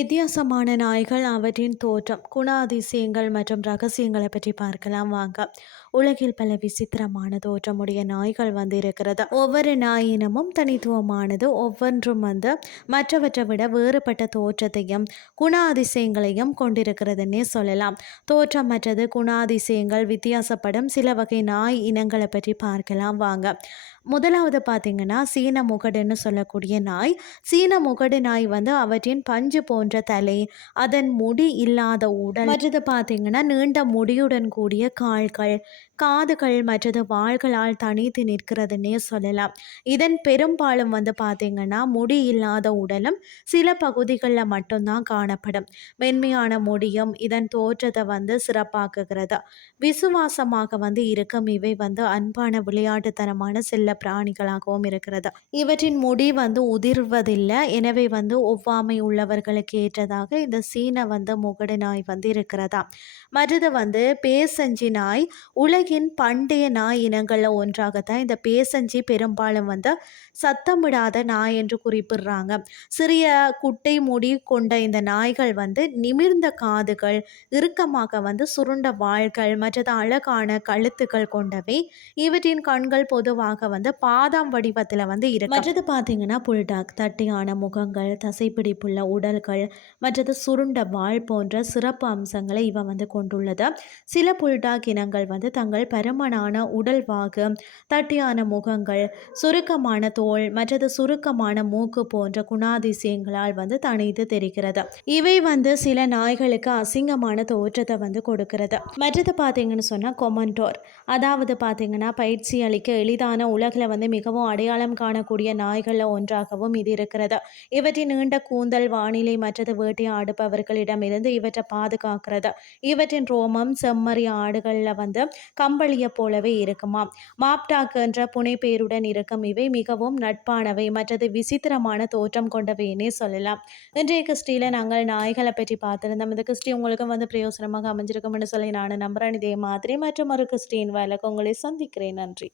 வித்தியாசமான நாய்கள் அவற்றின் தோற்றம் குணாதிசயங்கள் மற்றும் ரகசியங்களை பற்றி பார்க்கலாம். வாங்க. உலகில் பல விசித்திரமான தோற்றமுடைய நாய்கள் வந்து இருக்கிறது ஒவ்வொரு நாயினமும் தனித்துவமானது ஒவ்வொன்றும் வந்து மற்றவற்றை விட வேறுபட்ட தோற்றத்தையும் குணாதிசயங்களையும் கொண்டிருக்கிறதுன்னே சொல்லலாம். தோற்றமற்றது குணாதிசயங்கள் வித்தியாசப்படும் சில வகை நாய் இனங்களை பற்றி பார்க்கலாம். வாங்க. முதலாவது பார்த்தீங்கன்னா சீன முகடுன்னு சொல்லக்கூடிய நாய். சீன முகடு நாய் வந்து அவற்றின் பஞ்சு போன்ற தலை அதன் முடி இல்லாத உடல். மற்றது பார்த்தீங்கன்னா நீண்ட முடியுடன் கூடிய கால்கள் காதுகள் மற்றது வாள்களால் தனித்து நிற்கிறதுன்னே சொல்லலாம். இதன் பெரும்பாலும் வந்து பார்த்தீங்கன்னா முடி இல்லாத உடலும் சில பகுதிகளில் மட்டும்தான் காணப்படும். மென்மையான முடியும் இதன் தோற்றத்தை வந்து சிறப்பாக்குகிறது. விசுவாசமாக வந்து இருக்கும் இவை வந்து அன்பான விளையாட்டுத்தனமான செல்ல பிராணிகளாகவும் இருக்கிறது. இவற்றின் முடி வந்து உதிர்வதில்லை. எனவே வந்து ஒவ்வாமை உள்ளவர்களுக்கு ஏற்றதாக இந்த சீன வந்து முகடு நாய் வந்து இருக்கிறதா மற்றது வந்து பேசஞ்சி நாய் உலக உலகின் பண்டைய நாய் இனங்களில் ஒன்றாகத்தான் இந்த பேசஞ்சி பெரும்பாலும் வந்து சத்தமிடாத நாய் என்று குறிப்பிடுறாங்க. சிறிய குட்டை முடி கொண்ட இந்த நாய்கள் வந்து நிமிர்ந்த காதுகள் இறுக்கமாக வந்து சுருண்ட வாள்கள் மற்றது அழகான கழுத்துக்கள் கொண்டவை இவற்றின் கண்கள் பொதுவாக வந்து பாதாம் வடிவத்தில் வந்து இருக்கு மற்றது பார்த்தீங்கன்னா புல்டாக் தட்டையான முகங்கள் தசைப்பிடிப்புள்ள உடல்கள் மற்றது சுருண்ட வாழ் போன்ற சிறப்பு அம்சங்களை இவன் வந்து கொண்டுள்ளது. சில புல்டாக் இனங்கள் வந்து தங்கள் பருமனான உடல் வாகு தட்டியான முகங்கள் சுருக்கமான தோல் மற்றது சுருக்கமான மூக்கு போன்ற குணாதிசயங்களால் வந்து தனித்து தெரிகிறது. இவை வந்து சில நாய்களுக்கு அசிங்கமான தோற்றத்தை வந்து கொடுக்கிறது. மற்றது பார்த்தீங்கன்னு சொன்னால் கொமண்டோர். அதாவது பார்த்தீங்கன்னா பயிற்சி அளிக்க எளிதான உலகில் வந்து மிகவும் அடையாளம் காணக்கூடிய நாய்களில் ஒன்றாகவும் இது இருக்கிறது. இவற்றின் நீண்ட கூந்தல் வானிலை மற்றது வேட்டையாடுபவர்களிடமிருந்து இவற்றை பாதுகாக்கிறது. இவற்றின் ரோமம் செம்மறி ஆடுகளில் வந்து கம்பளிய போலவே இருக்குமாம். மாப்டாக் என்ற புனைப்பேருடன் இருக்கும் இவை மிகவும் நட்பானவை மற்றது விசித்திரமான தோற்றம் கொண்டவைன்னே சொல்லலாம். இன்றைய கிறிஸ்டியில் நாங்கள் நாய்களை பற்றி பார்த்துருந்தோம். இந்த கிறிஸ்டி உங்களுக்கும் வந்து பிரயோசனமாக அமைஞ்சிருக்கும்னு சொல்லி நான் நம்புறேன். இதே மாதிரி மற்றும் ஒரு கிறிஸ்டின் வேலைக்கு உங்களை சந்திக்கிறேன். நன்றி.